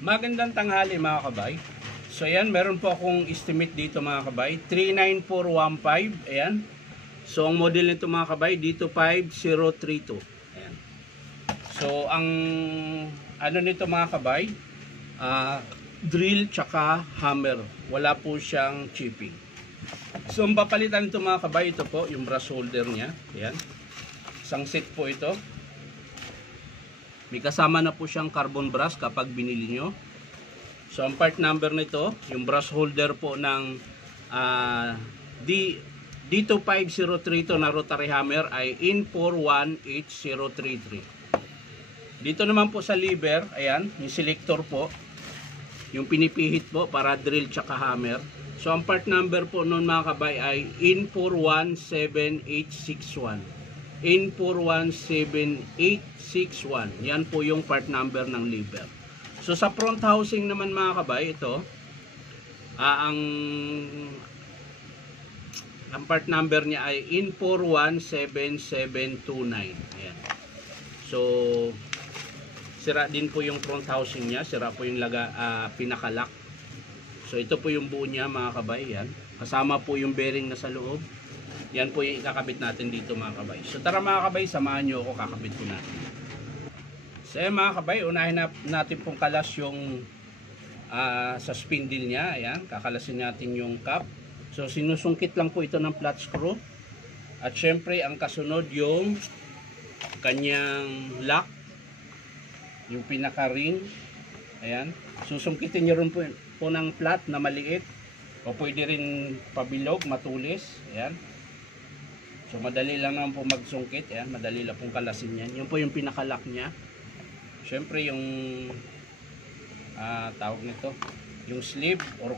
Magandang tanghali mga kabay. So ayan, meron po akong estimate dito mga kabay, 39415. Ayan. So ang model nito mga kabay, dito 5032. Ayan. So ang ano nito mga kabay, drill tsaka hammer. Wala po siyang chipping. So ang papalitan nito mga kabay, ito po yung brass holder niya. Ayan. Isang set po ito. May kasama na po siyang carbon brass kapag binili nyo. So ang part number nito, yung brass holder po ng dito 5032 na rotary hammer ay in418033. Dito naman po sa lever, ayan, yung selector po, yung pinipihit po para drill tsaka hammer. So ang part number po noon mga kabay ay in417861. in417861. Yan po yung part number ng lever. So sa front housing naman mga kabay, ito ang part number niya ay in417729. Ayan. So sira din po yung front housing niya, sira po yung pinaka-lock. So ito po yung buo niya mga kabay, yan. Kasama po yung bearing na sa loob. Yan po yung ikakabit natin dito mga kabay. So tara mga kabay, samahan nyo ako, kakabit po natin. So mga kabay, unahin natin pong kalas yung sa spindle niya. Ayan, kakalasin natin yung cap. So sinusungkit lang po ito ng flat screw. At syempre ang kasunod yung kanyang lock, yung pinaka ring. Ayan, susungkitin nyo rin po ng flat na maliit, o pwede rin pabilog, matulis. Ayan. So madali lang naman po magsungkit, ayan, madali lang pong kalasin yan. Yun po yung pinaka-lock niya. Syempre yung tawag nito, yung sleeve or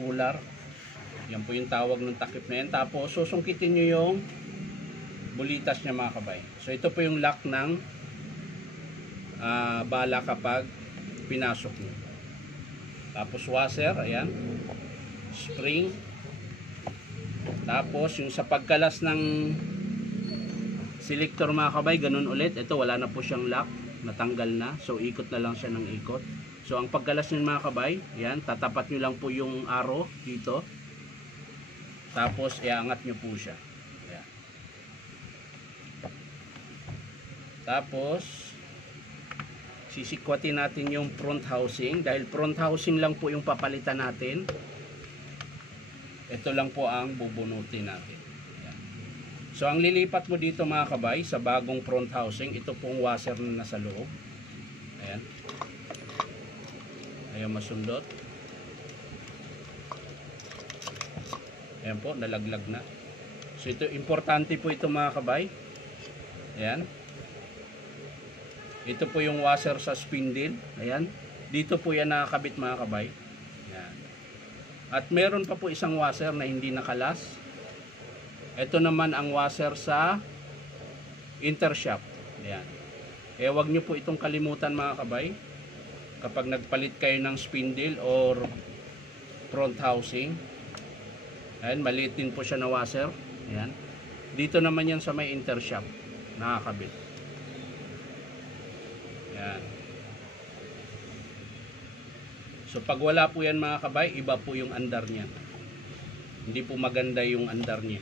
cooler. Yan po yung tawag ng takip na yan. Tapos susungkitin nyo yung bulitas niya mga kabay. So ito po yung lock ng bala kapag pinasok nyo. Tapos washer, ayan, spring. Tapos yung sa pagkalas ng selector mga kabay, ganun ulit. Ito wala na po siyang lock, natanggal na. So ikot na lang siya ng ikot. So ang pagkalas nyo mga kabay, yan, tatapat nyo lang po yung arrow dito. Tapos iangat nyo po siya. Ayan. Tapos sisikwatin natin yung front housing. Dahil front housing lang po yung papalitan natin, ito lang po ang bubunutin natin. Ayan. So ang lilipat mo dito mga kabay sa bagong front housing, ito pong washer na nasa loob. Ayan. Ayan, masundot. Ayan po, nalaglag na. So ito, importante po ito mga kabay. Ayan. Ito po yung washer sa spindle. Ayan. Dito po yan nakakabit mga kabay. Ayan. At meron pa po isang washer na hindi nakalas. Ito naman ang washer sa intershaft. Ayan. Huwag nyo po itong kalimutan mga kabay. Kapag nagpalit kayo ng spindle or front housing. Ayan, maliit din po siya na washer. Ayan. Dito naman yan sa may intershaft. Nakakabit. Ayan. So pag wala po yan mga kabay, iba po yung andar niya. Hindi po maganda yung andar niya.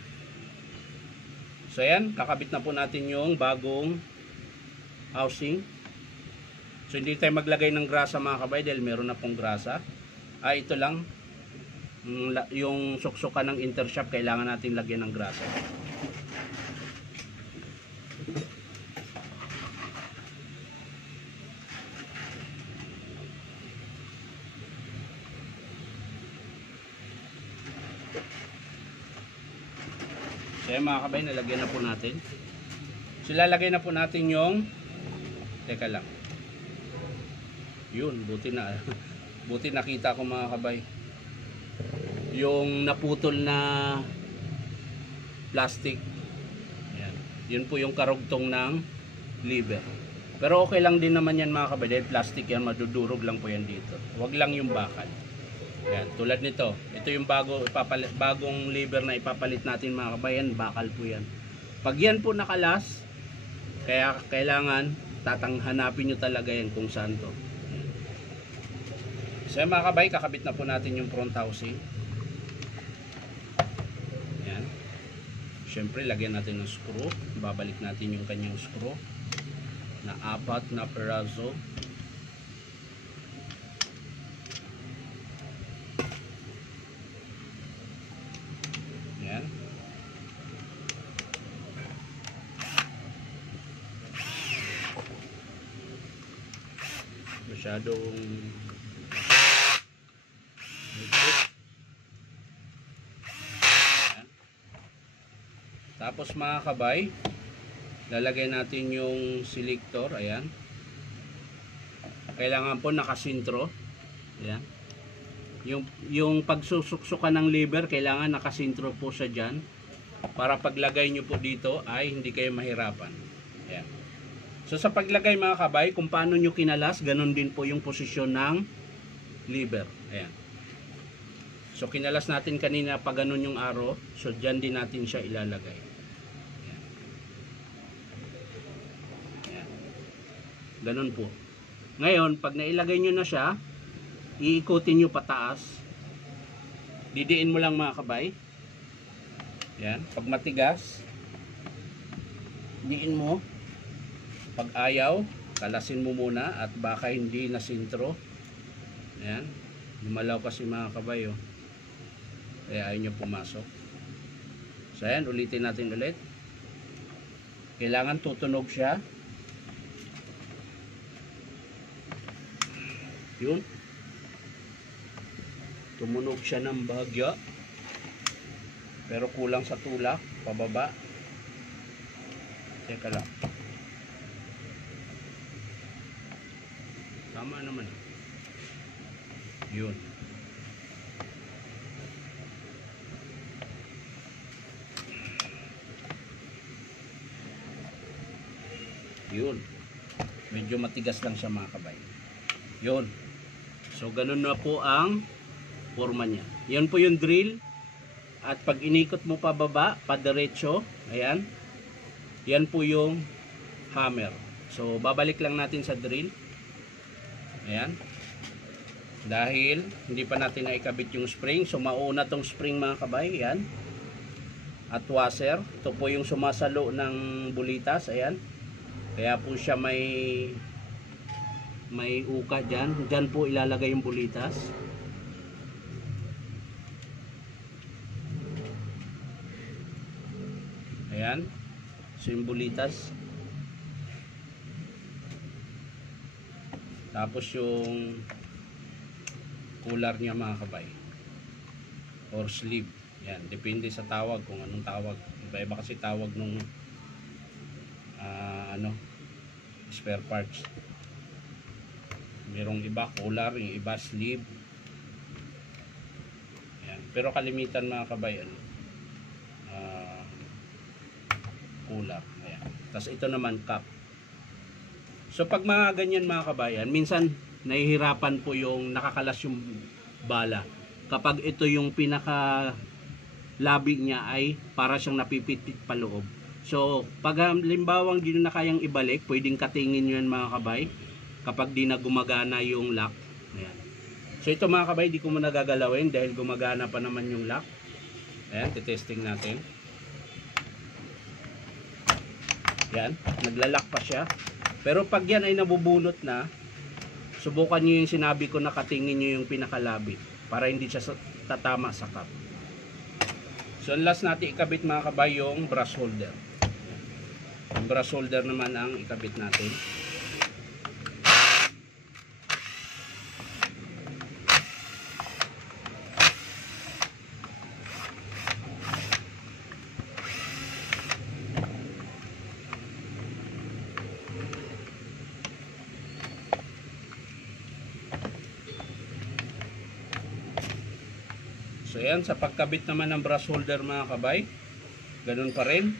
So ayan, kakabit na po natin yung bagong housing. So hindi tayo maglagay ng grasa mga kabay dahil meron na pong grasa. Ito lang, yung suksukan ng intershaft, kailangan natin lagyan ng grasa. So mga kabay, nalagyan na po natin. So lalagay na po natin yung, teka lang, yun, buti na buti nakita ko mga kabay yung naputol na plastic. Ayan. Yun po yung karugtong ng lever. Pero okay lang din naman yan mga kabay, dahil plastic yan, madudurog lang po yan dito. Huwag lang yung bakal. Ayan, tulad nito, ito yung bagong lever na ipapalit natin mga kabayan, bakal po yan. Pag yan po nakalas, kaya kailangan hanapin nyo talaga yan kung saan to. So yan mga kabay, kakabit na po natin yung front housing. Yan. Siyempre, lagyan natin ng screw. Babalik natin yung kanyang screw na 4 na peraso. Yan. Masyadong tapos mga kabay, lalagay natin yung selector. Ayan, kailangan po nakasintro. Ayan, yung pagsusuksukan ng lever, kailangan nakasintro po siya dyan, para paglagay nyo po dito ay hindi kayo mahirapan. Ayan. So sa paglagay mga kabay, kung paano nyo kinalas, ganun din po yung posisyon ng lever. Ayan. So kinalas natin kanina pa ganun yung arrow, so dyan din natin siya ilalagay. Ayan. Ayan. Ganun po. Ngayon, pag nailagay nyo na siya, iikutin nyo pataas. Didiin mo lang mga kabay. Ayan. Pag matigas, diin mo. Pag ayaw, kalasin mo muna at baka hindi na sintro. Ayan. Lumalaw kasi mga kabay, oh. Kaya ayaw nyo pumasok. So ayan, ulitin natin ulit. Kailangan tutunog siya. Yun. Tumunog siya ng bahagya. Pero kulang sa tulak. Pababa. Teka lang. Tama naman. Yun. Yun. Medyo matigas lang siya mga kabay. Yun. So ganun na po ang forma niya. Yan po yung drill. At pag inikot mo pababa, padiretso, ayan. Yan po yung hammer. So babalik lang natin sa drill. Ayan. Dahil hindi pa natin naikabit yung spring. So mauna tong spring mga kabay. Ayan. At washer. Ito po yung sumasalo ng bulitas. Ayan. Kaya po siya may uka dyan. Dyan po ilalagay yung bulitas. Ayan. So yung bulitas. Tapos yung cooler niya mga kabay. Or sleeve. Yan. Depende sa tawag kung anong tawag. Iba-iba kasi tawag nung spare parts. Merong iba cooler, yung iba sleeve. Ayan. Pero kalimitan mga kabay cooler. Ayan. Tapos ito naman cap. So pag mga ganyan mga kabayan, minsan nahihirapan po yung nakakalas yung bala. Kapag ito yung pinaka labi niya ay para siyang napipitit pa loob. So, pag limbawang di na kayang ibalik, pwedeng katingin nyo yan mga kabay kapag di na gumagana yung lock. Ayan. So, ito mga kabay, di ko muna gagalawin dahil gumagana pa naman yung lock. Ayan, titesting natin. Yan, naglalak pa siya. Pero pag yan ay nabubunot na, subukan nyo yung sinabi ko na katingin nyo yung pinakalabi para hindi siya tatama sa cup. So, last natin ikabit mga kabay yung brush holder. Yung brush holder naman ang ikabit natin. So yan, sa pagkabit naman ng brush holder mga kabay, ganun pa rin.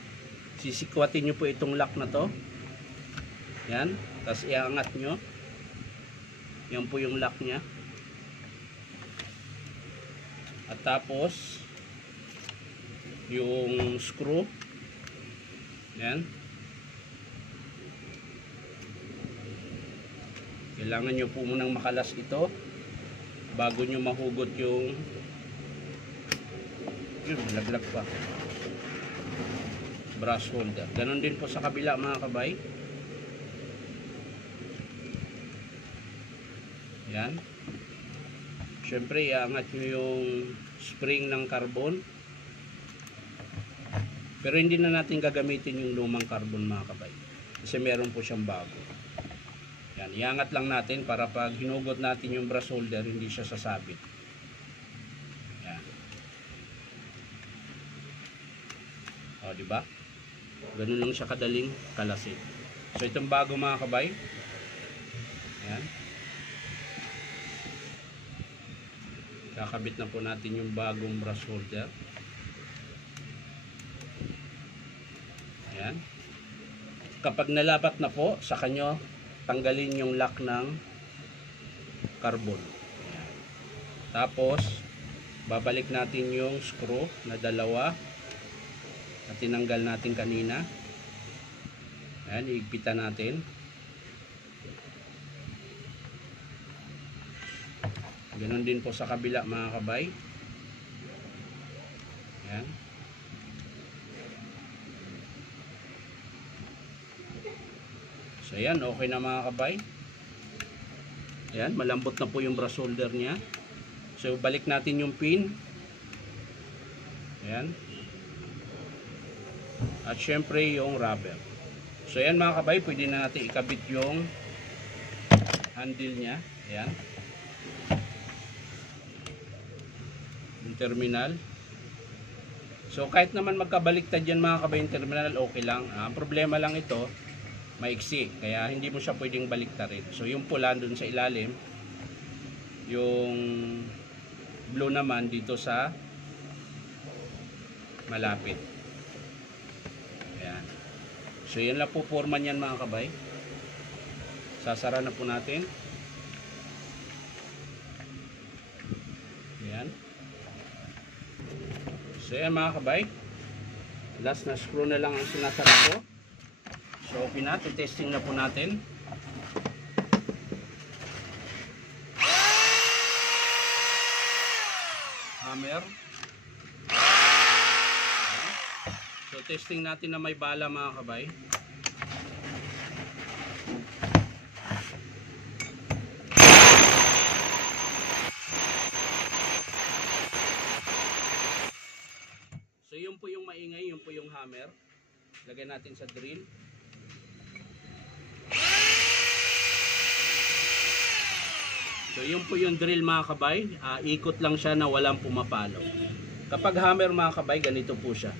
Sisikwatin nyo po itong lock na to. Yan, tapos iangat nyo. Yan po yung lock nya. At tapos yung screw. Yan. Kailangan nyo po munang makalas ito. bago nyo mahugot yung laglag pa brush holder. Ganon din po sa kabila mga kabay. Yan. Syempre iangat nyo yung spring ng carbon, pero hindi na natin gagamitin yung lumang carbon mga kabay kasi meron po siyang bago. Yan, iangat lang natin para pag hinugot natin yung brush holder hindi siya sasabit. Yan. O, diba? Ganun lang siya kadaling kalasin. So itong bago mga kabay, yan, kakabit na po natin yung bagong brush holder. Ayan. Kapag nalapat na po, sa kanyo tanggalin yung lock ng carbon. Ayan. Tapos babalik natin yung screw na dalawa na tinanggal natin kanina. Ayan, iigpitan natin. Ganon din po sa kabila mga kabay. Ayan. So ayan, okay na mga kabay. Ayan, malambot na po yung brush holder niya. So balik natin yung pin. Ayan. At syempre yung rubber. So ayan mga kabay, pwede na natin ikabit yung handle niya. Ayan. Yung terminal. So kahit naman magkabaliktad yan mga kabay yung terminal, okay lang. Ang problema lang ito, maiksi. Kaya hindi mo siya pwedeng baliktarin. So yung pula dun sa ilalim, yung blue naman dito sa malapit. Ayan. So yan lang po forma niyan mga kabay. Sasara na po natin. Ayan. So yan mga kabay. Last na screw na lang ang sinasara ko. So okay na, testing na po natin. Hammer. So testing natin na may bala mga kabay. So yun po yung maingay, yun po yung hammer. Lagay natin sa drill. So yun po yung drill mga kabay, ikot lang siya na walang pumapalo. Kapag hammer mga kabay, ganito po siya.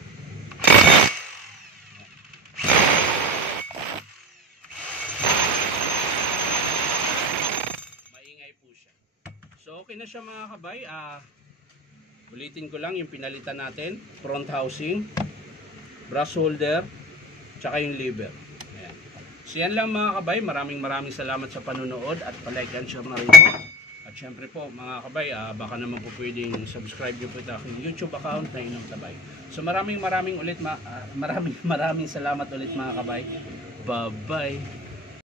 Maingay po siya. So okay na siya mga kabay. Ulitin ko lang yung pinalitan natin, front housing, brush holder, tsaka yung lever. Ayan. So yan lang mga kabay, maraming salamat sa panunood at palike and share na rin po. At syempre po mga kabay, baka naman po pwedeng subscribe nyo po ito aking YouTube account na Inong Tabay. So maraming salamat ulit mga kabay. Bye bye.